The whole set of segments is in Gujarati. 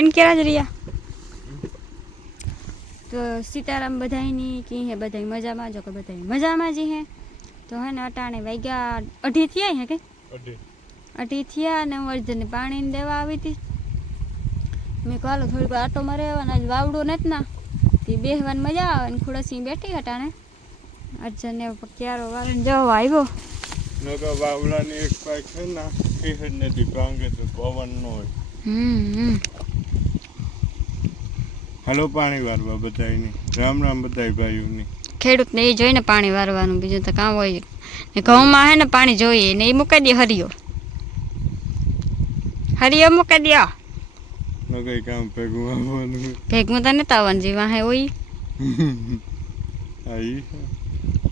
फ्रेंड केरा ज रिया तो सीताराम बधाई नी की है बधाई मजा में जो के बधाई मजा में जी है तो है ने अटाणे वाग्या 2:30 थिया है के 2:30 थिया ने वर्धन पानी देवा आवी थी मैं कहलो थोड़ी आटो मारे आज वावड़ो नत ना ती बेहवान मजा आवे खुड़सी बैठी हटाणे अर्जन ने क्यारो वारण जो आव्यो नका वावड़ा ने एक पाक है ना खेहर ने दिखांगे तो पवन नो हेलो पानी वारवा बताई नहीं राम राम बताई भाईओ ने ખેડૂત ને એ જોઈને પાણી વારવાનું બીજું તો કામ હોય ને ઘઉંમાં હે ને પાણી જોઈએ ને એ મૂકી દે હરિયો હરિયો મૂકી દે ન કઈ કામ ભેગું તો નતા આવવાનું જીવા હે હોય आई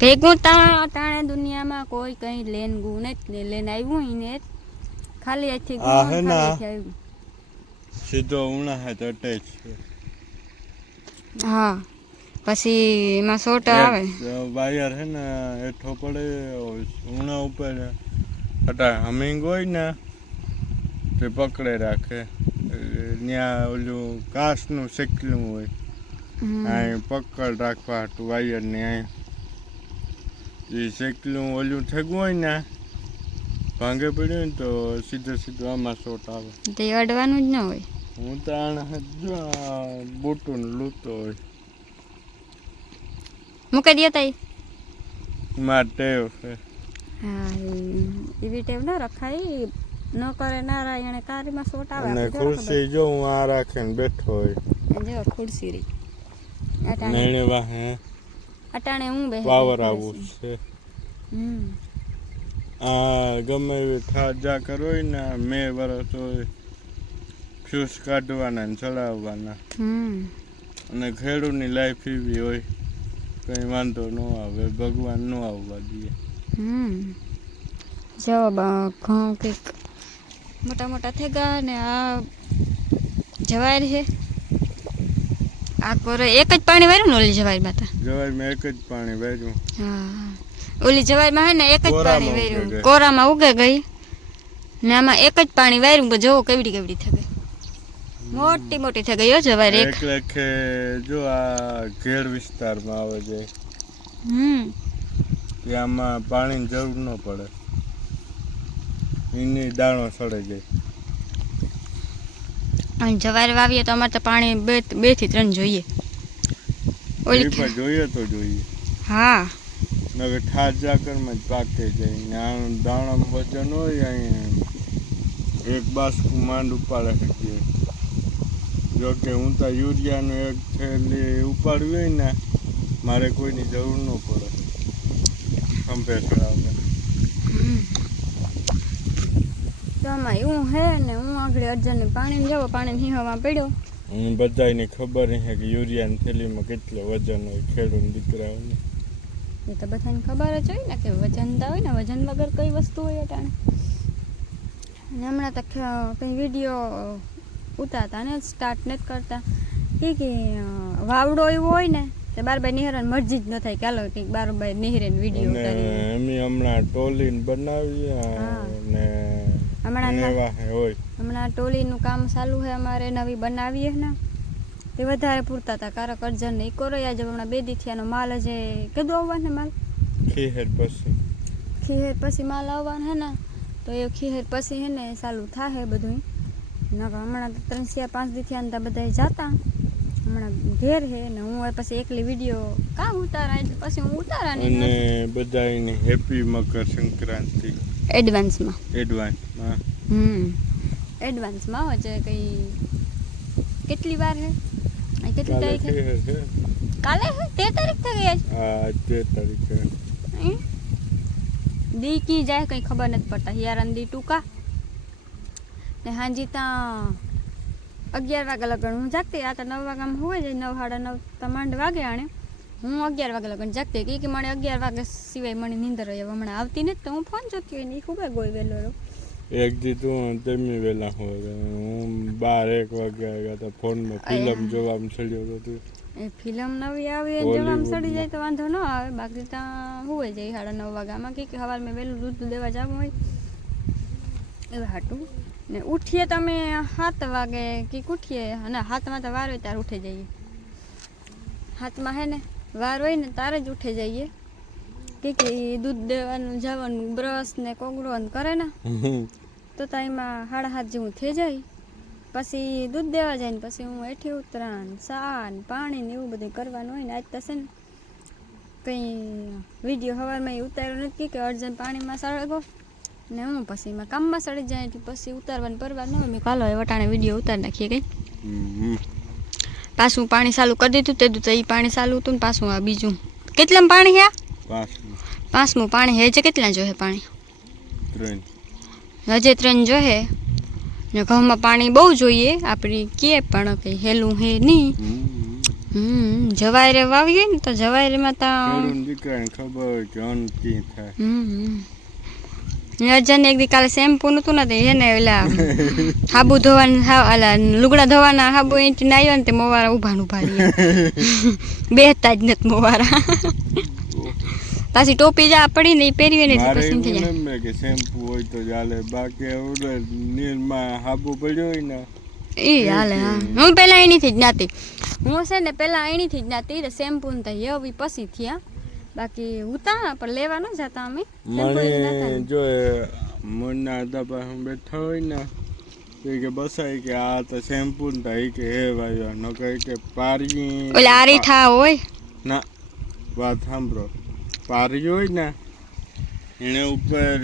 ભેગું તાણે દુનિયામાં કોઈ કઈ લેન ગુ ને લેન આવ્યું ઈ ને ખાલી અહીંથી આવ્યું સીધો ઉણા હે તો અટેચ હા પછી એમાં સોટા આવે વાયર હે ને હેઠો પડે ઉણા ઉપર હટા હમિંગ હોય ને તે પકડે રાખે ત્યાં ઓલું કાચનું શેકલું હોય અહીં પકડ રાખવા હાટું વાયર ને અહીં એ શેકલું ઓલું થેગું હોય ને ભાંગે પડ્યું ને તો સીધે સીધું આમાં શોટ આવે તે અડવાનું જ ન હોય હું તો આને બૂટું લૂતો હોય મૂકી દે તઈ માર ટેવ છે હા એવી ટેવ ન રખાય ન કરે નારાયણે કારીમાં સોટ આવે અને ખુરશી જો હું આ રાખીને બેઠો હોય જો ખુરશી રી નેણે વાહે અટાણે હું બે પાવર આવું છે આ ગમે એવી થાત જા કરો ને મે વરસ હોય ફ્યુઝ કાઢવાના ને ચડાવવાના અને ખેડૂતની લાઈફ એવી હોય કઈ વાંધો ન આવે ભગવાન ન આવવા દે જો ઘઉં કંઈક મોટા મોટા થઈ ગયા ને આ જવાય છે આ કોરે એક જ પાણી વાર્યું ને ઓલી જવાયમાં તો જવાયમાં એક જ પાણી વાર્યું હા ઓલી જવાયમાં હે ને એક જ પાણી વાર્યું કોરામાં ઉગે ગઈ ને આમાં એક જ પાણી વાર્યું તો જોવો કેવડી કેવડી થઈ ગઈ મોટી મોટી થઈ ગઈ હો જવાય એક લેખે જો આ ઘેર વિસ્તારમાં આવે છે ત્યાંમાં પાણીની જરૂર ન પડે એની દાણો સડે જાય અને જવાર વાવીએ તો અમારે તો પાણી 2 થી 3 જોઈએ ઓલી પર જોઈએ તો જોઈએ હા નકે ઠાર જાકરમાં જ પાકે જાય ને દાણામાં વજન હોય અહીં એક બાસ્કું માંડ ઉપાડે શકીએ જો કે હું તો યુરિયાનું એક થેલી ઉપાડવી હોય ને મારે કોઈની જરૂર ન પડે ખંભે ચડાવવા તો આમાં એવું હે ને હું આગળ અર્જનને પાણી જવો પાણી હિંહવામાં પડ્યો હું બધાને ખબર છે કે યુરિયાની થેલીમાં કેટલો વજન હોય ખેડૂત દીકરાઓને એ તો બધાને ખબર જ હોય ને કે વજનતા હોય ને વજન વગર કઈ વસ્તુ હોય અટાણે અને હમણાં તો કંઈ વિડીયો ઉતારતા ને સ્ટાર્ટ નથી કરતા કે વાવડો એવો હોય ને તે બારબાઈ નિહરાની મરજી જ ન થાય કે હાલો કંઈક બારબાઈ નિહરેને વિડીયો ઉતારીએ એમ હમણાં ટોલીને બનાવીએ ને હમણાં ટોલીનું કામ ચાલુ છે અમારે નવી બનાવીએ ને તે વધારે પૂરતા હતા કારક અર્જન ને ઇકો રહ્યા જ હમણાં 2 દી થયાનો માલ હજે કીધું આવવાનો માલ ખીહેર પછી માલ આવવાનો હે ને તો એ ખીહેર પછી હે ને ચાલુ થાય બધું હમણાં તો 3-5 દી થયા ને ત્યાં બધા જાતા હમણાં ઘેર હે ને હું પછી એકલી વિડીયો કામ ઉતારા એટલે પછી હું ઉતારાની અને બધાને હેપી મકર સંક્રાંતિ એડવાન્સમાં હજે કઈ કેટલી વાર હે કેટલી તારીખ હે કાલે હે 13 તારીખ થઈ ગઈ હા 13 તારીખ હે દી કી જાય કઈ ખબર નથી પડતા યારન દી ટૂંકા ને હાંજી તાં 11 વાગે લગન હું જાગતી આ તો 9 વાગ્યામાં હોય જાય 9:30 તો માંડ વાગે આણે હું 11 વાગે લગન જાગતી કે મને 11 વાગે સિવાય મને નીંદર આવે હમણાં આવતી નથી તો હું ફોન જોતી હોય ને ખૂબ ગોઈ વેલો એક દી તું તેમી વેલા હોય હું 12-1 વાગે આવ્યા તો ફોનમાં ફિલ્મ જોવામાં ચડ્યો હતો એ ફિલ્મ નવી આવી જોવામાં ચડી જાય તો વાંધો ન આવે બાકી ત્યાં હોય જાય 9:30 વાગ્યામાં કે સવારમાં વહેલું દૂધ દેવા જવું હોય એવા હાટું ને ઉઠીએ તમે 7 વાગે કે ઉઠીએ અને 7માં તો વાર હોય ત્યારે ઉઠી જઈએ 7માં હે ને વાર હોય ને તારે જ ઉઠી જઈએ કે દૂધ દેવાનું જવાનું બ્રશ ને કોગળો કરે ને તો એમાં 7:30 જેવું થઈ જાય પછી દૂધ દેવા જાય ને પછી હું હેઠી ઉતરાણ સા ને પાણી ને એવું બધું કરવાનું હોય ને આજ તો છે ને કંઈ વિડીયો સવારમાં ઉતાર્યો નથી કે અર્જન્ટ પાણીમાં સળગો ને હું પછી એમાં કામમાં સળી જાય એટલે પછી ઉતારવાનું પરવાનું હોય મેં કાલો વટાણે વિડીયો ઉતારી નાખીએ કંઈ પાછું પાણી ચાલુ કરી દીધું તેદું તો એ પાણી ચાલુ હતું ને પાછું આ બીજું કેટલામાં પાણી હે 5મું પાણી હે છે કેટલા જોહે પાણી 3 હજે 3 જોહે ને ઘઉંમાં પાણી બહુ જોઈએ આપણી કે પણ કંઈ હેલું હે નહીં જવાયરે વાવીએ ને તો જવાયરેમાં તો ખબર હોય કે અન કી થાય અજાને એક દી કાલે શેમ્પુ નતું ને એને ઓલા હાબુ ધોવાના લુગડા ધોવાના હાબુ અહીંથી આવ્યો ને તે મોવારા ઊભા રહ્યા બેહતા જ નથી મોવારા પાછી ટોપી જા પડી ને એ પહેરવી ને પછી થઈ જાય કે શેમ્પુ હોય તો ચાલે બાકી ઓલે નીરમાં હાબુ પડ્યો હોય ને એ હાલે હા હું પહેલા અહીંથી જ નાતી હું છે ને પહેલા અહીંથી જ નાતી એટલે શેમ્પુ ને થાય એવી પછી થયા બાકી ઉતા પણ લેવા ન જતા અમે મને જો મનના હતા પાસે બેઠા હોય ને તો કે બસાય કે આ તો શેમ્પુ ને થાય કે હે ભાઈ ન કહે કે પારી ઓલે આરી થા હોય ના વાત સાંભળો પારી હોય ને એને ઉપર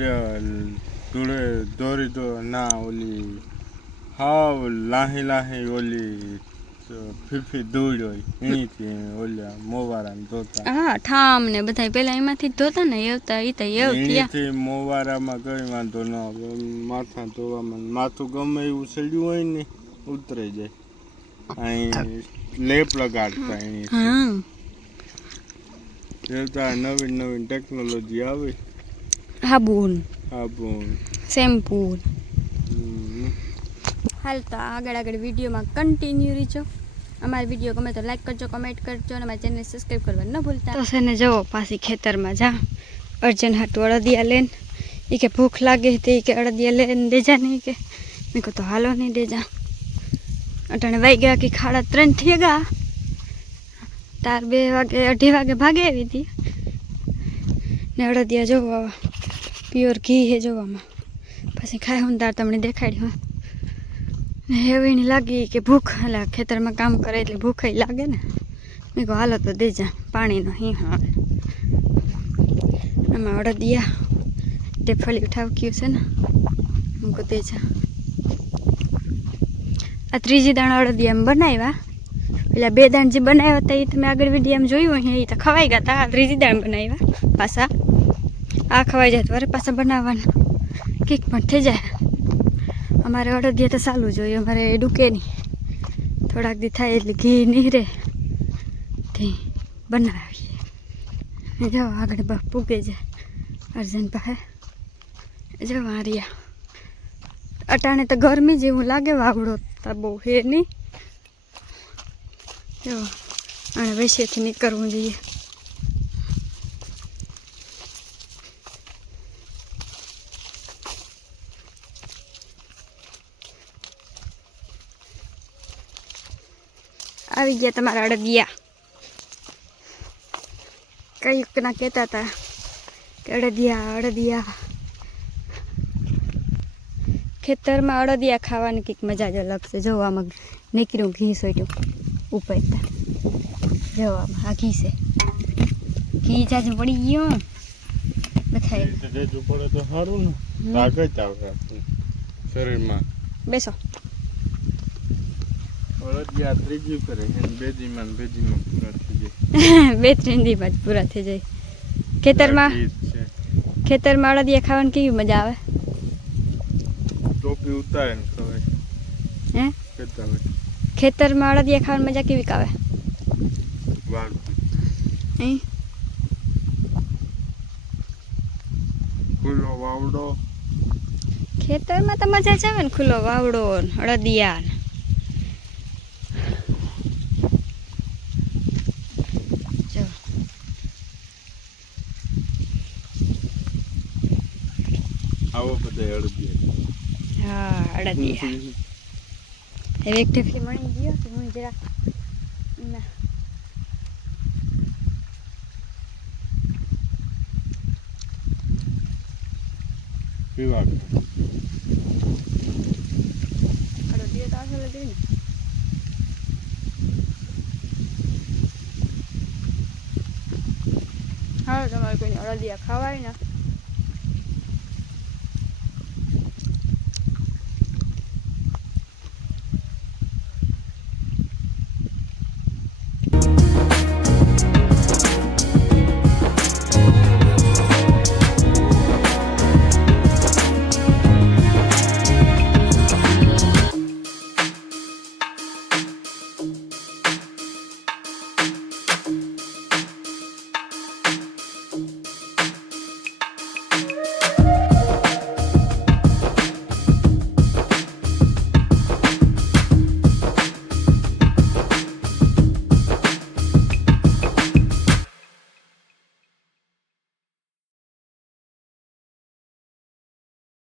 ધૂળે દોરી તો ના ઓલી હાવ લાહી ઓલી ફીફી ધૂળ હોય એનીથી ઓલા મોવારા ધોતા હા ઠામ ને બધા પેલા એમાંથી જ ધોતા ને એવતા એ તો એનીથી મોવારામાં કઈ વાંધો ન આવે માથા ધોવામાં માથું ગમે એવું સડ્યું હોય ને ઉતરી જાય અહીં લેપ લગાડતા એની નવીન ટેકનોલોજી આવે હાબુન શેમ્પુ હાલ તો આગળ વિડીયોમાં કન્ટિન્યુ રહીજો અમારી વિડીયો ગમે તો લાઈક કરજો કમેન્ટ કરજો અને મારી ચેનલ સબસ્ક્રાઈબ કરવા ન ભૂલતા તો છે ને જવો પાછી ખેતરમાં જા અર્જન હાટું અડદિયા લઈને એ કે ભૂખ લાગે તે કે અડદિયા લઈને દેજા નહીં કે મેં કહું તો હાલો નહીં દેજા અટાણે વાગ્યા કે 3:30 થઈ ગયા તાર 2 વાગે 2:30 વાગે ભાગે આવી હતી ને અડદિયા જોવા પ્યોર ઘી હે જોવામાં પછી ખાય હું તાર તમને દેખાડ્યું એવી નહીં લાગી કે ભૂખ એટલે ખેતરમાં કામ કરે એટલે ભૂખ લાગે ને મેં કહું હાલો તો દેજા પાણીનો હા આમાં અડદિયા ટેફલી ઉઠાવક્યું છે ને હું કહું દેજા આ 3જી દાણ અડદિયા બનાવ્યા એટલે 2 દાણ જે બનાવ્યા હતા એ તમે આગળ વિડીયામાં જોયું હોય એ તો ખવાઈ ગયા હતા 3જી દાણ બનાવ્યા પાછા આ ખવાઈ જાય તો પાછા બનાવવાનું કંઈક પણ થઈ જાય અમારે અડદિયા તો ચાલુ જોઈએ અમારે ડૂકે નહીં થોડાક દી થાય એટલે ઘી નીરે તે બનાવીએ જો આગળ પૂગે જાય અર્જન પાસે જો વારિયા અટાણે તો ગરમી જેવું લાગે વાવડો તો બહુ હે નહીં જો અને વૈસેથી નીકળવું જોઈએ આવી ગયા તમારા અડદિયા કઈક ના કહેતા હતા કે અડદિયા ખેતરમાં અડદિયા ખાવાની કંઈક મજા જ અલગ છે જોવામાં નીકળ્યું ઘી સોટ્યું ઉપરતા જોવામાં આ ઘી છે ઘી જાજુ પડી ગયું બધાય પડે તો સારું ને તાકાત આવે શરીરમાં બેસો અડદિયા 3જી કરે બેજીમાં પૂરા થઈ જાય 2-3 દીમાં જ પૂરા થઈ જાય ખેતરમાં અડદિયા ખાવાની કેવી મજા આવે ટોપી ઉતારે ને ખવાય હે ખેતરમાં અડદિયા ખાવાની મજા કેવી આવે ખુલ્લો વાવડો ખેતરમાં તો મજા જ આવે ને ખુલ્લો વાવડો અડદિયા આવો બધા અડદિયા હા અડદિયા હવે એક ઠેફલી મણી ગયો તો હું જરા ના પીવા અડદિયા તો આસલે દે ને હા તમારે કોઈ અડદિયા ખાવાય ને